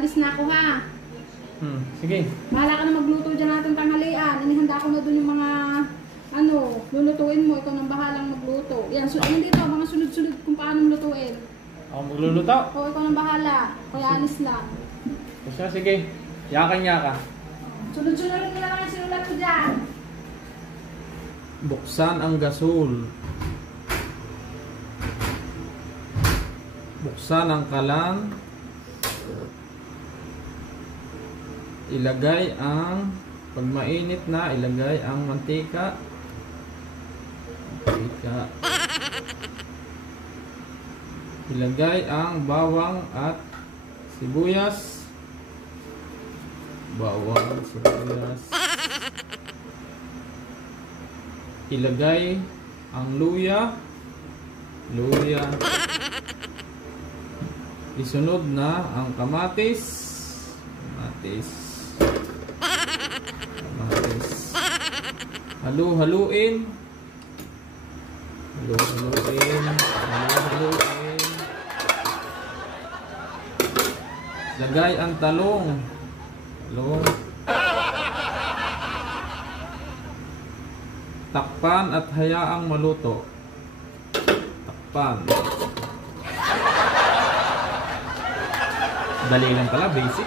alis na ako ha. Sige. Bahala ka na magluto dyan natin tanghalian. Inihanda ko na dun yung mga lulutuin mo. Ikaw nang bahalang magluto. Yan, ayun dito, mga sunod-sunod kung paano lutuin. Ako magluluto? Oo, ikaw nang bahala. Kaya alis lang. Basta sige. Yakan-yaka. Sunod-sunod nila lang yung sinulat ko dyan. Buksan ang gasol. Buksan ang kalan. Ilagay ang, pag mainit na, ilagay ang mantika. Ilagay ang bawang at sibuyas. Bawang, sibuyas. Ilagay ang luya. Isunod na ang kamatis. Halu-haluin. Lagay ang talong. Takpan at hayaang maluto. Dali lang pala, basic.